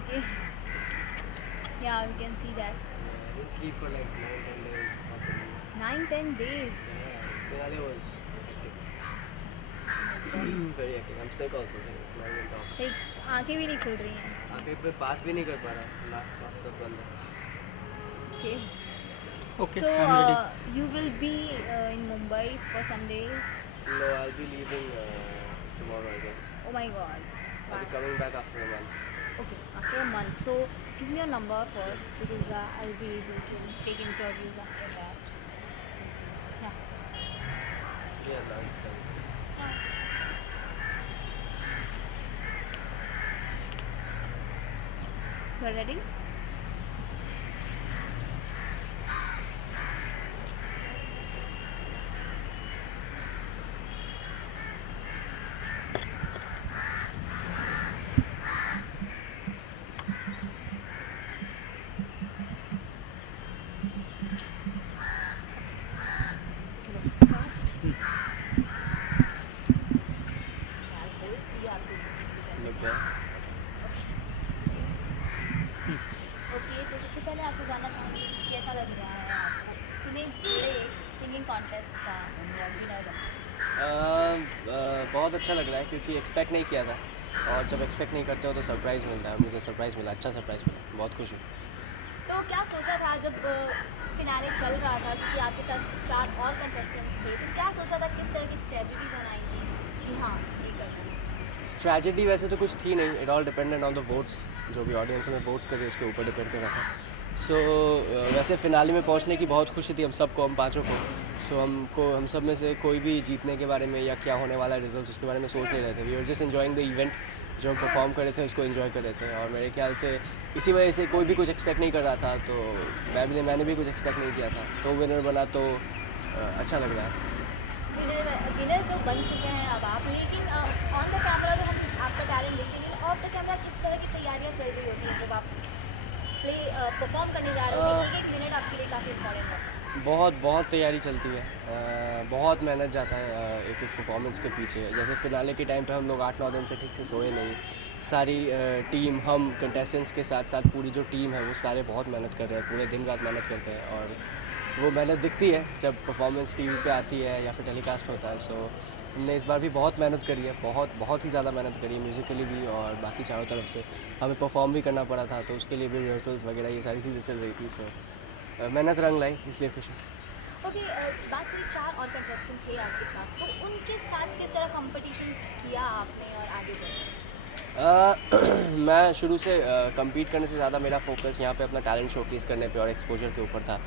Okay. Yeah, we can see that. I didn't sleep for like 9-10 days properly. 9-10 days. Yeah, Finale was hectic. Oh my god. Very hectic. I'm sick also, so I can't even talk. Like आंखें भी नहीं खुल रही हैं. आगे पे पास भी नहीं कर पा रहा, नाक वाक सब बंद है. Okay. Okay, So I'm ready. you will be in Mumbai for some days. No, I'll be leaving tomorrow, I guess. Oh my god. I'll be Bye. coming back after a month. Okay, after a month. So give me your number first because I'll be able to take interviews after that. Yeah. Yeah, no, it's done. You are ready? So let's start. I'll hold. You have to depend. Look there. Okay, तो सबसे पहले आपसे जानना चाहूँगी कि कैसा लग रहा है आपको इतने बड़े सिंगिंग कॉन्टेस्ट का विनर बहुत अच्छा लग रहा है क्योंकि एक्सपेक्ट नहीं किया था, और जब एक्सपेक्ट नहीं करते हो तो सरप्राइज़ मिलता है, और मुझे सरप्राइज़ मिला, अच्छा सरप्राइज़ मिला, बहुत खुश हूँ. तो क्या सोचा था जब फिनाले चल रहा था कि आपके साथ 4 और कंटेस्टेंट्स थे, तो क्या सोचा था, किस तरह की स्ट्रेटजी बनाई थी कि हाँ ये करना है? स्ट्रैटेजी वैसे तो कुछ थी नहीं, it all dependent on the votes, जो भी ऑडियंस में वोट्स करे उसके ऊपर डिपेंड कर रहा था. सो वैसे फिनाले में पहुंचने की बहुत खुशी थी हम सबको, हम पाँचों को. हम सब में से कोई भी जीतने के बारे में या क्या होने वाला है रिजल्ट उसके बारे में सोच नहीं रहे थे. We were just enjoying the event, जो हम परफॉर्म कर रहे थे उसको एंजॉय कर रहे थे, और मेरे ख्याल से इसी वजह से कोई भी कुछ एक्सपेक्ट नहीं कर रहा था, तो मैंने भी कुछ एक्सपेक्ट नहीं किया था, तो विनर बना तो अच्छा लग रहा है. विनर तो बन चुके हैं अब आप, लेकिन ऑन द कैमरा तो हम आपका टैलेंट देखते हैं, लेकिन ऑफ द कैमरा किस तरह की तैयारियाँ चल रही होती हैं जब आप परफॉर्म करने जा रहे हो? एक एक मिनट आपके लिए काफ़ी इंपॉर्टेंट है. बहुत तैयारी चलती है, बहुत मेहनत जाता है एक एक परफॉर्मेंस के पीछे. जैसे फिनाले के टाइम पे हम लोग 8-9 दिन से ठीक से सोए नहीं. सारी टीम, हम कंटेस्टेंट्स के साथ साथ पूरी जो टीम है वो सारे बहुत मेहनत कर रहे हैं, पूरे दिन रात मेहनत करते हैं, और वो मेहनत दिखती है जब परफॉर्मेंस टीवी पे आती है या फिर टेलीकास्ट होता है. सो हमने इस बार भी बहुत मेहनत करी है, बहुत ही ज़्यादा मेहनत करी है, म्यूज़िकली भी और बाकी चारों तरफ से. हमें परफॉर्म भी करना पड़ा था, तो उसके लिए भी रिहर्सल्स वगैरह ये सारी चीज़ें चल रही थी. सो मेहनत रंग लाई, इसलिए खुश हूँ. ओके, बात करें 4 और कंटेस्टेंट थे आपके साथ, तो उनके साथ किस तरह कंपटीशन किया आपने और आगे बढ़े? मैं शुरू से compete करने से ज़्यादा मेरा फोकस यहाँ पे अपना टैलेंट शोकेस करने पे और एक्सपोजर के ऊपर था.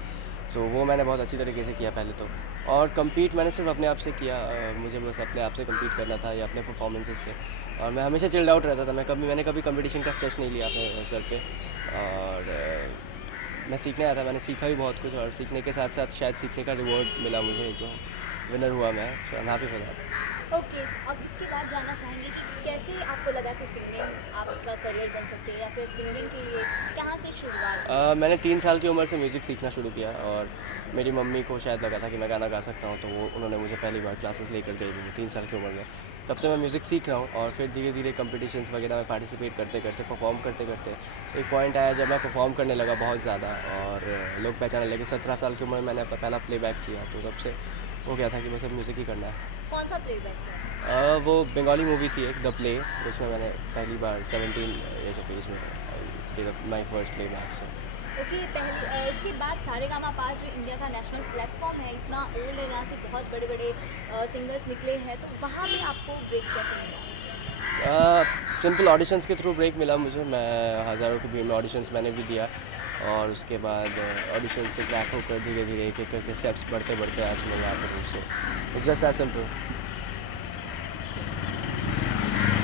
तो वो मैंने बहुत अच्छी तरीके से किया पहले तो, और compete मैंने सिर्फ अपने आप से किया. मुझे बस अपने आप से compete करना था या अपने परफॉर्मेंसेस से, और मैं हमेशा चिल्ड आउट रहता था. मैंने कभी कंपटीशन का स्ट्रेस नहीं लिया अपने सर पे, और मैं सीखने आया था. मैंने सीखा भी बहुत कुछ, और सीखने के साथ साथ शायद सीखने का रिवॉर्ड मिला मुझे, जो विनर हुआ मैं. So I am happy for that. Okay, अब इसके बाद जानना चाहेंगे कि कैसे आपको लगा कि सिंगिंग आपका करियर बन सकती है, या फिर सिंगिंग के लिए कहाँ से शुरुआत? मैंने 3 साल की उम्र से म्यूज़िक सीखना शुरू किया, और मेरी मम्मी को शायद लगा था कि मैं गाना गा सकता हूँ, तो उन्होंने मुझे पहली बार क्लासेस लेकर गई थी 3 साल की उम्र में. तब से मैं म्यूज़िक सीख रहा हूँ, और फिर धीरे धीरे कंपटीशंस वगैरह में पार्टिसिपेट करते करते, परफॉर्म करते करते एक पॉइंट आया जब मैं परफॉर्म करने लगा बहुत ज़्यादा, और लोग पहचानने लगे. 17 साल की उम्र में मैंने अपना पहला प्लेबैक किया, तो तब से हो गया था कि बस अब म्यूज़िक ही करना है. कौन सा प्लेबैक था? वो बंगाली मूवी थी एक, द प्ले, उसमें मैंने पहली बार 17 ईयर्स ऑफ एज में did my first playback. So okay, इसके बाद सारेगामापा जो इंडिया का नेशनल प्लेटफॉर्म है, इतना ओल्ड है, जहाँ से बहुत बड़े बड़े सिंगर्स निकले हैं, तो वहाँ पे आपको ब्रेक कैसे मिला? सिंपल ऑडिशंस के थ्रू ब्रेक मिला मुझे. मैं हज़ारों की भीड़ में ऑडिशंस मैंने भी दिया, और उसके बाद ऑडिशन से क्रैक होकर धीरे धीरे एक एक करके स्टेप्स बढ़ते बढ़ते आज मैं यहाँ पर हूँ. So it's just that simple.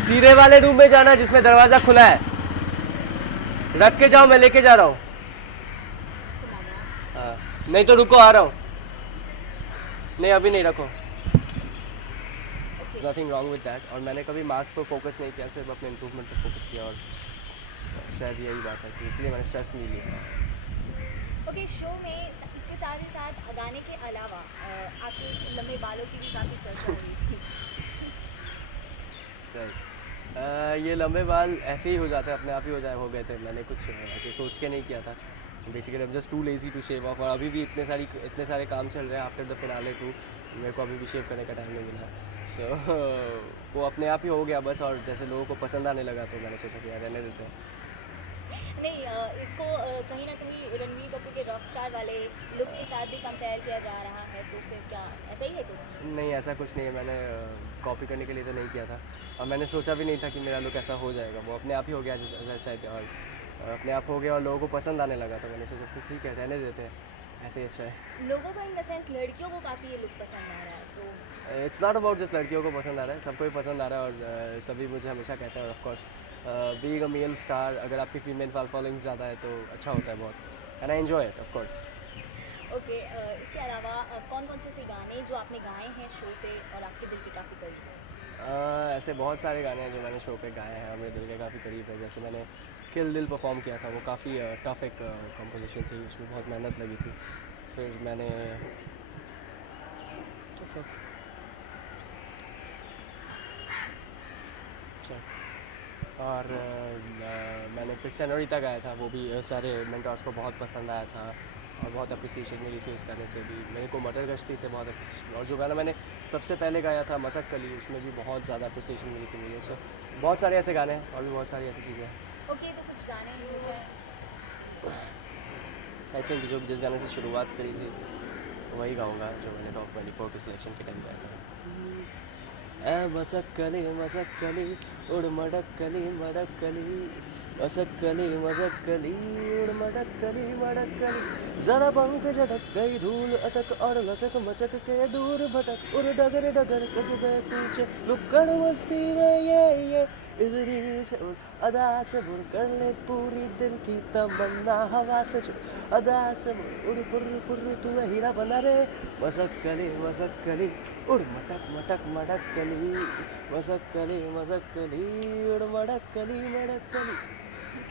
सीधे वाले रूम में जाना जिसमें दरवाज़ा खुला है, रख के जाओ, मैं लेके जा रहा हूँ. हाँ, नहीं तो रुको, आ रहा हूँ. नहीं अभी नहीं, रखो. Nothing wrong with that. और मैंने कभी मार्क्स पर फोकस नहीं किया, सिर्फ अपने इम्प्रूवमेंट पर फोकस किया, और शायद यही बात है कि इसलिए मैंने स्ट्रेस नहीं लिया. ओके, शो में इसके साथ ही साथ गाने के अलावा आपके लंबे बालों की भी काफ़ी चर्चा हो रही थी. राइट. ये लंबे बाल ऐसे ही हो जाते हैं, अपने आप ही हो गए थे। मैंने कुछ ऐसे सोच के नहीं किया था। Basically I am just too lazy to shave off, और अभी भी इतने सारे काम चल रहे हैं आफ्टर द फिनाले 2, मेरे को अभी भी शेव करने का टाइम नहीं मिला। सो वो अपने आप ही हो गया बस, और जैसे लोगों को पसंद आने लगा तो मैंने सोचा कि यार रहने देते हैं। नहीं, इसको कहीं ना कहीं रणवीर कपूर के रॉक स्टार वाले लुक के साथ भी कंपेयर किया जा रहा है, तो फिर क्या ऐसा ही है कुछ? नहीं, ऐसा कुछ नहीं है। मैंने कॉपी करने के लिए तो नहीं किया था, और मैंने सोचा भी नहीं था कि मेरा लुक ऐसा हो जाएगा। वो अपने आप ही हो गया जैसा, और अपने आप हो गया और लोगों को पसंद आने लगा, तो मैंने सोचा फिर ठीक है रहने देते हैं, ऐसे ही अच्छा है। लोगों को इन द सेंस लड़कियों को काफ़ी ये लुक पसंद आ रहा है, तो इट्स नॉट अबाउट जस्ट लड़कियों को पसंद आ रहा है, सबको ही पसंद आ रहा है, और सभी मुझे हमेशा कहते हैं। और of course being a male star, अगर आपकी फीमेल फॉलोइंग ज़्यादा है तो अच्छा होता है बहुत, and I enjoy it of course. Okay. इसके अलावा कौन कौन से ऐसे गाने जो आपने गाए हैं शो पे और आपके दिल के काफ़ी करीब है? ऐसे बहुत सारे गाने हैं जो मैंने शो पे गाए हैं और मेरे दिल के काफ़ी करीब है। जैसे मैंने किल दिल परफॉर्म किया था, वो काफ़ी टफ एक कंपोजिशन थी, उसमें बहुत मेहनत लगी थी। फिर मैंने तो फिर और मैंने फिर सेनोरिटा गाया था, वो भी सारे मेंटर्स को बहुत पसंद आया था और बहुत अप्रिसिएशन मिली थी उस गाने से भी। मेरे को मटर गश्ती से बहुत अप्रिसिएशन, और जो गाना मैंने सबसे पहले गाया था मसक कली, उसमें भी बहुत ज़्यादा अप्रिसिएशन मिली थी मुझे। सो बहुत सारे ऐसे गाने हैं और भी बहुत सारी ऐसी चीज़ें हैं। ओके, तो कुछ गाने मुझे आई थिंक जो जिस गाने से शुरुआत करी थी वही गाऊंगा जो मैंने टॉप 24 के सिलेक्शन के टाइम गाया था। ए मसक्कली मसक्कली उड़ मडक्कली मडक्कली, मसक्कली मसक्कली उड़ मडक्कली मडक्कली, जरा पंख झटक गई धूल अटक और लचक मचक के दूर भटक, उड़ डगर डगर कसबे कूचे लुक्कड़ मस्ती में ये इधरी से उड़, अदा से मुड़ कर ले पूरी दिल की तमन्ना हवा से छू, अदा से मुड़ उड़ पुर्र पुर्र तू हीरा बना रे, मसक्कली मसक्कली उड़ मटक मटक मडक्कली, मसक्कली मसक्कली उड़ मडक्कली मडक्कली।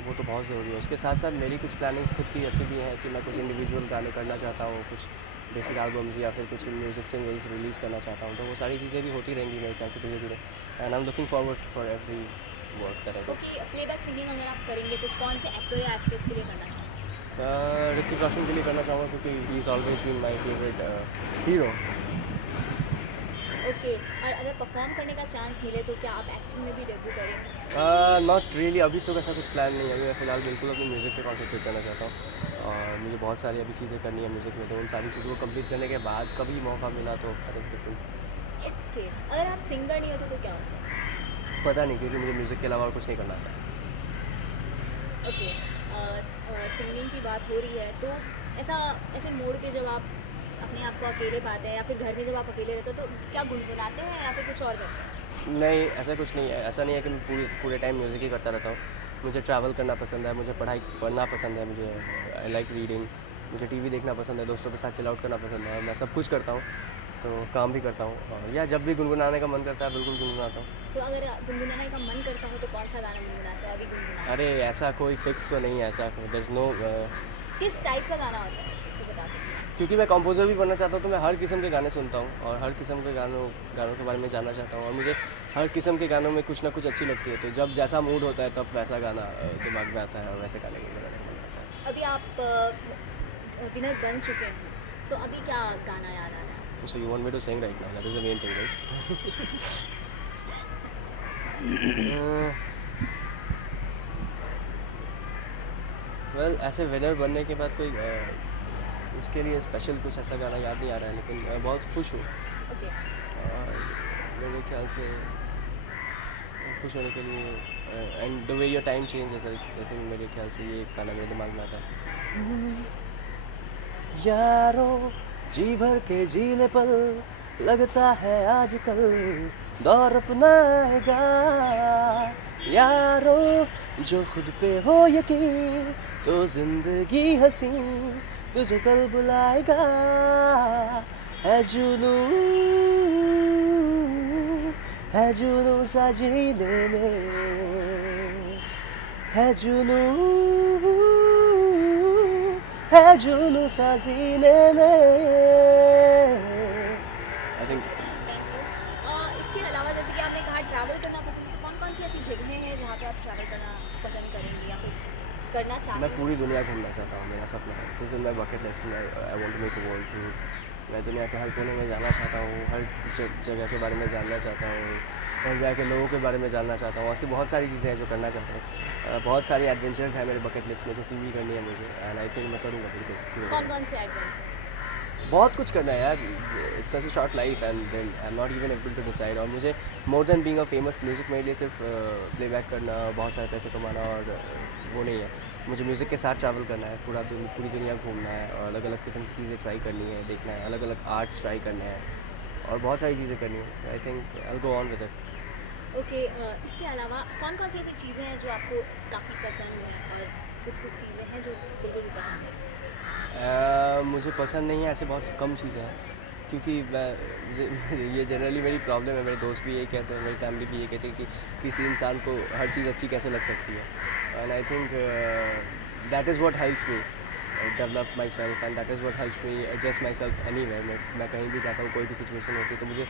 वो तो बहुत ज़रूरी है। उसके साथ साथ मेरी कुछ प्लानिंग्स खुद की ऐसी भी हैं कि मैं कुछ इंडिविजुअल गाने करना चाहता हूँ, कुछ बेसिक एल्बम्स या फिर कुछ म्यूज़िक सिंगल्स रिलीज़ करना चाहता हूँ, तो वो सारी चीज़ें भी होती रहेंगी मेरे ख्याल से धीरे धीरे, and I am looking forward for every work that I do. Okay, playback singing अगर आप करेंगे तो कौन से एक्टर या एक्ट्रेस के लिए करना चाहेंगे? ऋतिक रोशन के लिए करना चाहूँगा, क्योंकि he is always been my favourite hero. Okay, और अगर परफॉर्म करने का चांस मिले तो क्या आप एक्टिंग में भी डेब्यू करेंगे? नॉट रियली, अभी तो ऐसा कुछ प्लान नहीं है। मैं फ़िलहाल बिल्कुल अपनी म्यूज़िक पे कॉन्सेंट्रेट करना चाहता हूँ, और मुझे बहुत सारी अभी चीज़ें करनी है म्यूज़िक में, तो उन सारी चीज़ों को कंप्लीट करने के बाद कभी मौका मिला तो दैट इज़ डिफरेंट। ओके, अगर आप सिंगर नहीं होते तो क्या होता? पता नहीं, क्योंकि मुझे म्यूज़िक के अलावा और कुछ नहीं करना आता। ओके, सिंगिंग की बात हो रही है तो ऐसे मोड पे जब आप अपने आप को अकेले पाते हैं या फिर घर में जब आप अकेले रहते हो तो क्या गुनगुनाते हैं या फिर कुछ और करते हैं? नहीं, ऐसा कुछ नहीं है। ऐसा नहीं है कि मैं पूरे टाइम म्यूज़िक ही करता रहता हूँ। मुझे ट्रैवल करना पसंद है, मुझे पढ़ना पसंद है, मुझे आई लाइक रीडिंग, मुझे टीवी देखना पसंद है, दोस्तों के साथ चिल आउट करना पसंद है, और मैं सब कुछ करता हूँ, तो काम भी करता हूँ, और या जब भी गुनगुनाने का मन करता है बिल्कुल गुनगुनाता हूँ। तो अगर गुनगुनाने का मन करता हो तो कौन सा गाना गुनगुनाते हैं अभी गुनगुना? अरे ऐसा कोई फिक्स तो नहीं है, ऐसा देयर इज़ नो। किस टाइप का गाना होता है तो बता सकते हैं? क्योंकि मैं कंपोज़र भी बनना चाहता हूँ, तो मैं हर किस्म के गाने सुनता हूँ और हर किस्म के गानों के बारे में जानना चाहता हूँ, और मुझे हर किस्म के गानों में कुछ ना कुछ अच्छी लगती है, तो जब जैसा मूड होता है तब वैसा गाना दिमाग में आता है और वैसे गाने को बनाने का मन आता है। अभी आप विनर बन चुके हैं, तो अभी क्या गाना याद आ रहा है? So you want me to sing right now? That is the main thing, right? Well, ऐसे विनर बनने के बाद कोई उसके लिए स्पेशल कुछ ऐसा गाना याद नहीं आ रहा है, लेकिन मैं बहुत खुश हूँ, ओके, और मेरे ख्याल से खुश होने के लिए and the way your time changes, I think मेरे ख्याल से ये गाना मेरे दिमाग में आता है। यारो जी भर के जीले पल लगता है आजकल दौर अपनाएगा, यारो जो खुद पे हो यकीन तो जिंदगी हंसी तुझे कल बुलाएगा, है जुनू सा जीने में, है जुनू सा जीने में। आई थिंक इसके अलावा जैसे कि आपने कहा ट्रैवल करना पसंद है, कौन कौन सी ऐसी जगह करना मैं चाहेंगे? पूरी दुनिया घूमना चाहता हूँ, मेरा सपना है। This is my bucket list में, I want to make a world tour. मैं दुनिया के हर कोने में जाना चाहता हूँ, हर जगह के बारे में जानना चाहता हूँ, हर जगह के लोगों के बारे में जानना चाहता हूँ। ऐसी बहुत सारी चीज़ें हैं जो करना चाहता हूँ। बहुत सारी एडवेंचर्स हैं मेरे बकेट लिस्ट में जो पूरी करनी है मुझे, एंड आई थिंक मैं करूँगा बिल्कुल। कौन-कौन से एडवेंचर? बहुत कुछ करना है यार, it's such a short life and then I am not even able to decide. और मुझे more than being a famous music मेरे लिए सिर्फ प्लेबैक करना, बहुत सारे पैसे कमाना और वो नहीं है। मुझे म्यूज़िक के साथ ट्रैवल करना है, पूरी दुनिया घूमना है और अलग अलग किस्म की चीज़ें ट्राई करनी है, देखना है, अलग अलग आर्ट्स ट्राई करने हैं और बहुत सारी चीज़ें करनी है। So I think I will go on with it. Okay, इसके अलावा कौन-कौन सी ऐसी चीज़ें हैं जो आपको काफ़ी पसंद हैं और कुछ-कुछ चीज़ें हैं जो बिल्कुल भी पसंद नहीं? मुझे पसंद नहीं है, ऐसे बहुत कम चीज़ें हैं क्योंकि मुझे ये जनरली मेरी प्रॉब्लम है। मेरे दोस्त भी यही कहते हैं, मेरी फैमिली भी यही कहती है कि किसी इंसान को हर चीज़ अच्छी कैसे लग सकती है। And I think that is what helps me develop my self and that is what helps me adjust my self anywhere. मैं कहीं भी जाता हूँ, कोई भी सिचुएशन होती है तो मुझे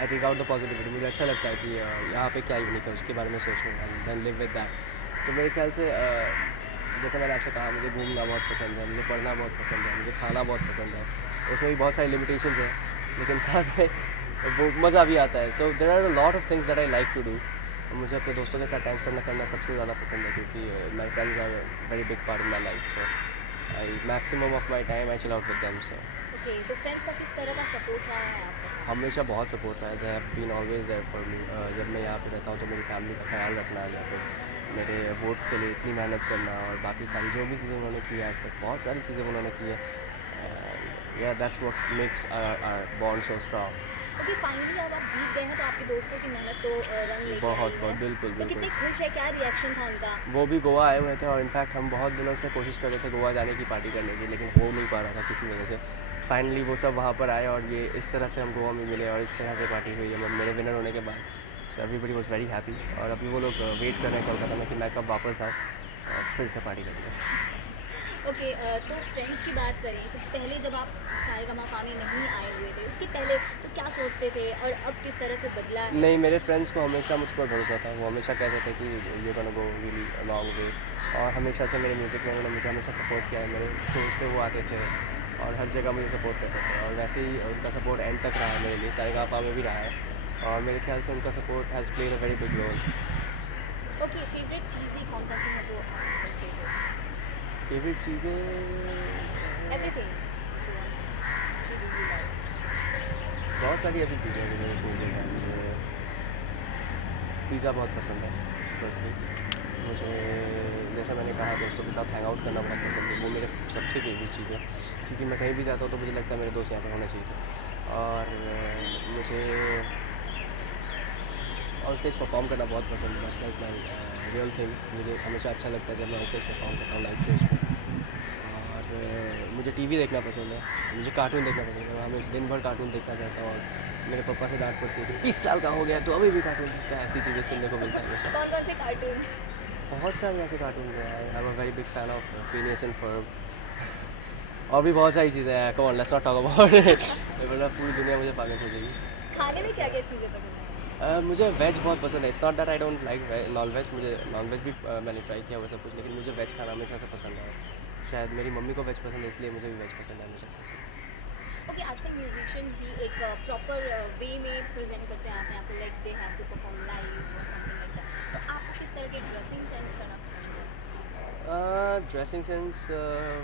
I take out the positivity. मुझे अच्छा लगता है कि यहाँ पे क्या यूनिक है उसके बारे में सोचूँ and then live with that. तो मेरे ख्याल से जैसे मैंने आपसे कहा, मुझे घूमना बहुत पसंद है, मुझे पढ़ना बहुत पसंद है, मुझे खाना बहुत पसंद है। उसमें भी बहुत सारी लिमिटेशंस हैं लेकिन साथ में वो मज़ा भी आता है। So there are a lot of things that I like to do. मुझे अपने दोस्तों के साथ टाइम स्पेंड करना सबसे ज़्यादा पसंद है क्योंकि my friends are very big part in my life. So I maximum of my time I chill out with them. So okay, तो फ्रेंड्स का किस तरह का सपोर्ट रहा है आपको? हमेशा बहुत सपोर्ट रहा है। They have been always there for me. जब मैं यहाँ पे रहता हूँ तो मेरी फैमिली का ख्याल रखना या फिर मेरे वोट्स के लिए इतनी मेहनत करना और बाकी सारी जो भी चीज़ें उन्होंने की है आज तक, बहुत सारी चीज़ें उन्होंने की है। Yeah that's what makes our bond so strong. Okay, finally अब आप जीत गए हैं तो आपके दोस्तों की मेहनत तो रंग लेके बहुत आई बहुत है। बिल्कुल तो कितने बिल्कुल। खुश है, क्या रिएक्शन था उनका? वो भी गोवा आए हुए थे और इनफैक्ट हम बहुत दिनों से कोशिश कर रहे थे गोवा जाने की, पार्टी करने की, लेकिन हो नहीं पा रहा था किसी वजह से। फाइनली वो सब वहाँ पर आए और ये इस तरह से हम गोवा में मिले और इस तरह से पार्टी हुई है मेरे विनर होने के बाद। So everybody was very happy और अभी वो लोग वेट कर रहे हैं कोलकाता में कि मैं कब वापस आऊँ और फिर से पार्टी करेंगे। ओके, तो फ्रेंड्स की बात करें तो पहले जब आप सारेगामापा में नहीं आए हुए थे, उसके पहले तो क्या सोचते थे और अब किस तरह से बदला है? नहीं, मेरे फ्रेंड्स को हमेशा मुझ पर भरोसा था। वो हमेशा कहते थे कि you gonna go really a long way और हमेशा से मेरे म्यूज़िक में उन्होंने मुझे हमेशा सपोर्ट किया है। मेरे शोज़ पे वो आते थे और हर जगह मुझे सपोर्ट करते थे और वैसे ही उनका सपोर्ट एंड तक रहा है मेरे लिए, सारेगामापा में भी रहा है और मेरे ख्याल से उनका support has played a very big role. Okay, favourite चीज़ें कौन-कौन सी हैं जो आपकी फेवरेट? फेवरेट चीज़ें एवरीथिंग जो शी रियली लाइक। बहुत सारी ऐसी चीज़ें हैं जो मेरे फेवरेट हैं। मुझे पिज़्ज़ा बहुत पसंद है फर्स्टली। मुझे जैसा मैंने कहा दोस्तों के साथ हैंग आउट करना बहुत पसंद है, वो मेरे सबसे फेवरेट चीज़ है क्योंकि मैं कहीं भी जाता हूँ तो मुझे लगता है मेरे दोस्त यहाँ पर होने चाहिए थे। और मुझे ऑन स्टेज परफॉर्म करना बहुत पसंद है। That's like my real thing. मुझे हमेशा अच्छा लगता है जब मैं ऑन स्टेज परफॉर्म करता हूँ लाइव शोज़ पे। और मुझे टीवी देखना पसंद है, मुझे कार्टून देखना पसंद है। मैं हमेशा दिन भर कार्टून देखना चाहता हूँ और मेरे पापा से डांट पड़ती है कि 20 साल का हो गया तो अभी भी कार्टून देखता है। ऐसी चीज़ें सुनने को मिलता है हमेशा। कौन-कौन से कार्टून्स? बहुत सारे ऐसे कार्टून हैं। I am a very big fan of Phineas and Ferb और भी बहुत सारी चीज़ें हैं। Come on let's not talk about it वरना पूरी दुनिया मुझे पागल हो जाएगी। खाने में क्या-क्या चीज़ें पसंद हैं? मुझे वेज बहुत पसंद है। It's not that I don't like non veg. मुझे नॉन वेज भी मैंने ट्राई किया हुआ सब कुछ, लेकिन मुझे वेज खाना हमेशा से पसंद है। शायद मेरी मम्मी को वेज पसंद है इसलिए मुझे भी वेज पसंद है हमेशा से। ओके, आजकल म्यूजिशियन भी एक प्रॉपर वे में प्रेजेंट करते हैं अपने आप को, like they have to perform live और समथिंग लाइक दैट। तो आपको किस तरह के ड्रेसिंग सेंस करना पसंद है? ड्रेसिंग सेंस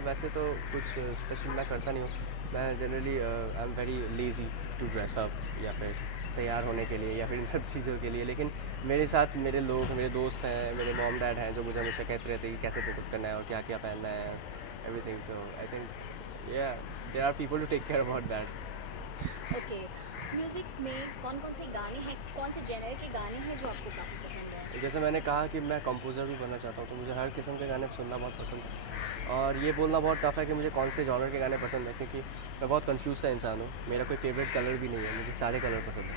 वैसे तो कुछ स्पेशल मैं करता नहीं हूँ। मैं generally I am very lazy to dress up या फिर तैयार होने के लिए या फिर इन सब चीज़ों के लिए। लेकिन मेरे साथ मेरे लोग, मेरे दोस्त हैं, मेरे मॉम डैड हैं जो मुझे हमेशा कहते रहते हैं कि कैसे ड्रेसअप करना है और क्या क्या पहनना है, everything. So I think yeah there are people to take care about that. Okay, music में कौन-कौन से गाने हैं, कौन से जेनर के गाने हैं जो आपको काफ़ी पसंद है? जैसे मैंने कहा कि मैं कंपोज़र भी बनना चाहता हूँ तो मुझे हर किस्म के गाने सुनना बहुत पसंद है और ये बोलना बहुत टफ़ है कि मुझे कौन से जॉनर के गाने पसंद है क्योंकि मैं बहुत कंफ्यूज सा इंसान हूँ। मेरा कोई फेवरेट कलर भी नहीं है, मुझे सारे कलर पसंद है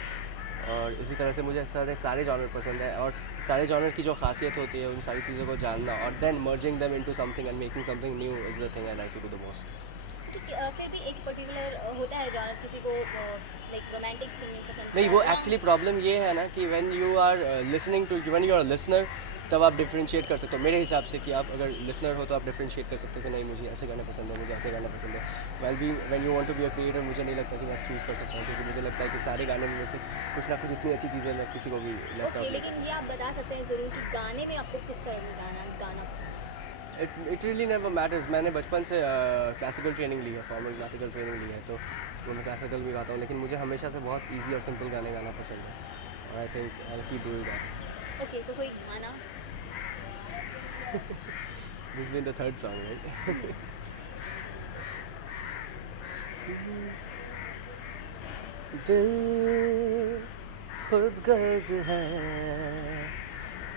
और इसी तरह से मुझे सारे जॉनर पसंद है और सारे जॉनर की जो खासियत होती है उन सारी चीज़ों को जानना और then merging them into something and making something new is the thing I like to do the most. तो फिर भी एक पर्टिकुलर होता है जॉनर, किसी को लाइक रोमांटिक सिंगिंग पसंद नहीं, है वो या- एक्चुअली प्रॉब्लम ये है ना कि when you are listening to, when you are listener तब आप डिफ्रेंशिएट कर सकते हो मेरे हिसाब से कि आप अगर लिसनर हो तो आप डिफ्रेंशिएट कर सकते हो कि नहीं मुझे ऐसे गाने पसंद है, मुझे ऐसे गाने पसंद है। When you want to be a creator मुझे नहीं लगता कि मैं चूज़ कर सकता हूँ, क्योंकि मुझे लगता है कि सारे गाने में से कुछ ना कुछ इतनी अच्छी चीज़ें मैं किसी को भी लेफ्ट ओके, आउट नहीं कर लेकिन ये आप बता सकते हैं ज़रूर कि गाने में आपको किस तरह का गाना गाना पसंद है? सकता। It really never matters. मैंने बचपन से क्लासिकल ट्रेनिंग ली है, फॉर्मल क्लासिकल ट्रेनिंग ली है, तो मैं क्लासिकल भी गाता हूँ, लेकिन मुझे हमेशा से बहुत ईजी और सिंपल गाने गाना पसंद है। और आई think I keep doing that. Okay, तो कोई गाना This has been the third song, right? दिल खुद गर्ज है,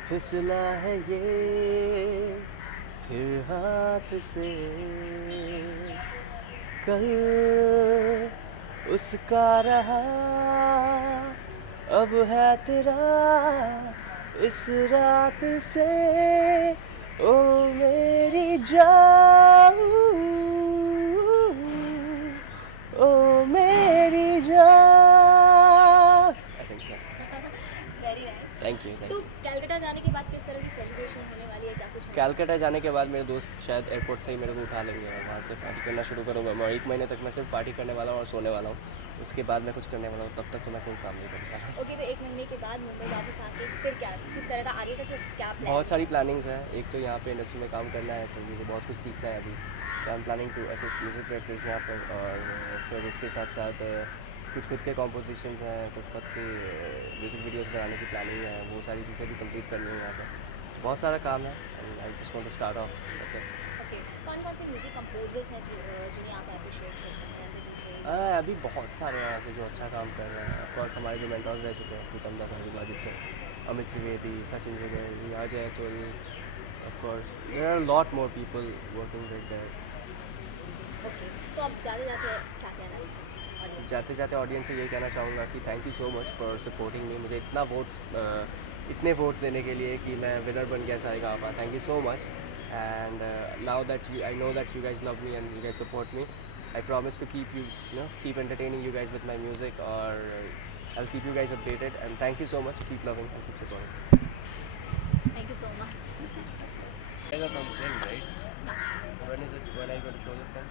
फिसला है ये फिर हाथ से, कल उसका रहा अब है तेरा इस रात से, ओ मेरी जान, ओ मेरी जान। I think very nice. Thank you. तो कलकत्ता जाने के बाद किस तरह की सेलिब्रेशन होने वाली है, क्या कुछ होने कलकत्ता जाने के बाद मेरे दोस्त शायद एयरपोर्ट से ही मेरे को उठा लेंगे और वहाँ से पार्टी करना शुरू करूँगा मैं। 1 महीने तक मैं सिर्फ पार्टी करने वाला हूँ और सोने वाला हूँ, उसके बाद मैं कुछ करने वाला हूँ, तब तक तो मैं कोई काम नहीं करूँगा। ओके, तो 1 महीने के बाद मुंबई वापस आके फिर क्या, किस तरह का आगे का क्या प्लान? बहुत सारी प्लानिंग्स हैं। एक तो यहाँ पे इंडस्ट्री में काम करना है, तो मुझे बहुत कुछ सीखना है अभी, तो I am planning to assist music directors यहाँ पर, और फिर उसके साथ साथ कुछ खुद के कॉम्पोजिशंस हैं, कुछ खुद के म्यूज़िक वीडियोज़ बनाने की प्लानिंग है, वो सारी चीज़ें भी कंप्लीट करनी है यहाँ पर। बहुत सारा काम है, I just want to start off. Okay, कौन-कौन से म्यूजिक कंपोजर्स हैं जिन्हें आप अप्रिशिएट करते हैं, जिनके अभी बहुत सारे हैं ऐसे जो अच्छा काम कर रहे हैं। ऑफ कोर्स हमारे जो मेंटर्स रह चुके हैं, प्रीतम दास, अजित सिंह, अमित त्रिवेदी, सचिन जगेरवी, Ajay Atul, of course there are lot more people working with there. Okay, तो आप जाते-जाते क्या कहना चाहेंगे ऑडियंस? जाते जाते ऑडियंस से यही कहना चाहूँगा कि thank you so much for supporting me. मुझे इतने वोट्स देने के लिए कि मैं विनर बन गया सारे गाँव का। Thank you so much, and now that I know that you guys love me and you guys support me, I promise to keep entertaining you guys with my music, or I'll keep you guys updated, and thank you so much. Keep loving and keep supporting. Thank you so much. From Sin, right? When is it? When are you going to show this time?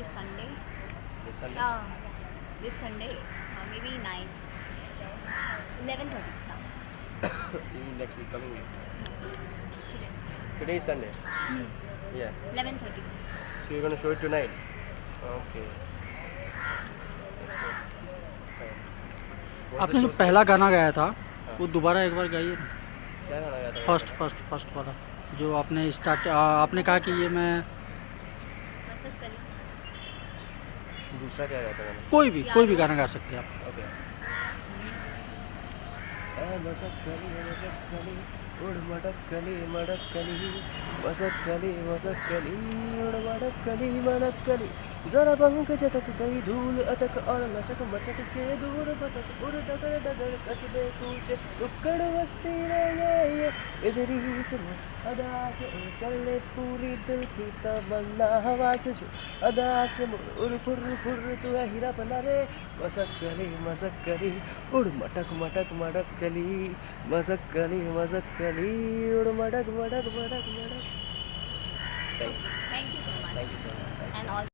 This Sunday, This Sunday? This Sunday, may be 9, 11:30 Next week, coming week. Today, Today is Sunday. Yeah. 11:30। So you're going to show it tonight? Okay. That's good. Fine. What's आपने the जो show's पहला name? गाना गाया था हाँ। वो दोबारा एक बार गाइए ना। क्या गाना गाया था? फर्स्ट वाला जो आपने आपने कहा कि ये मैं मसद करी, दूसरा क्या गाया था गाना? कोई भी गाना गा सकते हैं आप। Okay. मसक्कली उड़ मडक्कली मडक्कली, मसक्कली उड़ मडक्कली, जरा पंख झटक गई धूल अटक और लचक मचक के दूर भटक, उड़ डगर डगर कस्बे कूचे टुक्कड़ बस्ती रह ये इधर से अदा से उड़ कर ले पूरी दिल की तमन्ना, हवा से जो अदा से उड़ फुर्र तू है हीरा बना रे, मसक्कली उड़ मटक मडक्कली, मसक्कली उड़ मडक। Thank you so Thank you so much. And all